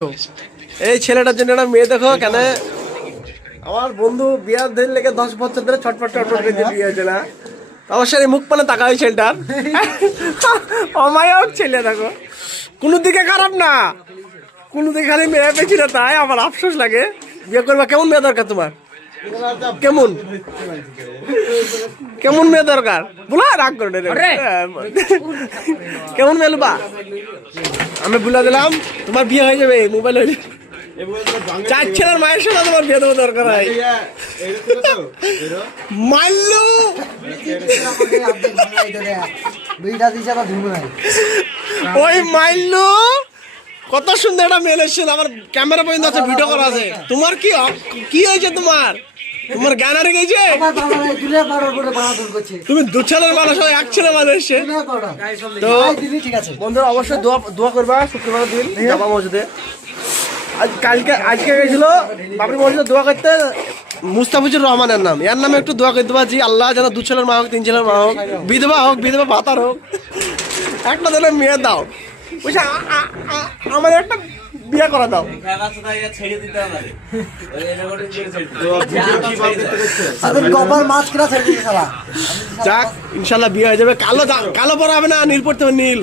এই ছেলেটার জন্য একটা মেয়ে দেখো কেন আমার বন্ধু বিয়ার দিন লেগে 10 বছর ধরে ছটফট করে বিয়ে হয়েছে না অবশ্যই মুখ পানে তাকা ওই ছেলেটার অমায়ক ছেলে দেখো কোনো দিকে খারাপ না কোনো দিকে খালি মেয়ে পেয়েছি না তাই আমার আফসোস লাগে বিয়ে করবা কেমন মেয়ে দরকার তোমার কেমন কেমন মেয়ে দরকার বলা রাগ করে কেমন মেয়ে লুবা আমি বলে দিলাম তোমার বিয়ে হয়ে যাবে মোবাইল হয়ে যাবে চার ছেলের মায়ের সাথে তোমার বিয়ে দেওয়া দরকার হয় মাল্লু ওই মাল্লু কত সুন্দর একটা মেল এসছে আমার ক্যামেরা পর্যন্ত আছে ভিডিও করা আছে তোমার কি কি হয়েছে তোমার তোমার জ্ঞান হারিয়ে গেছে তুমি দু ছেলের মানুষ এক ছেলে মানুষ এসছে তো বন্ধুরা অবশ্যই দোয়া করবা শুক্রবার দিন বাবা মসজিদে আজকে গেছিল বাবরি মসজিদে দোয়া করতে মুস্তাফিজুর রহমানের নাম এর নামে একটু দোয়া করতে পারছি আল্লাহ যেন দু ছেলের মা হোক তিন ছেলের মা হোক বিধবা ভাতার হোক একটা যেন মেয়ে দাও বুঝছো আমার একটা বিয়ে করা দাও যাক ইনশাল্লাহ বিয়ে হয়ে যাবে কালো পরা হবে না নীল পড়তে হবে নীল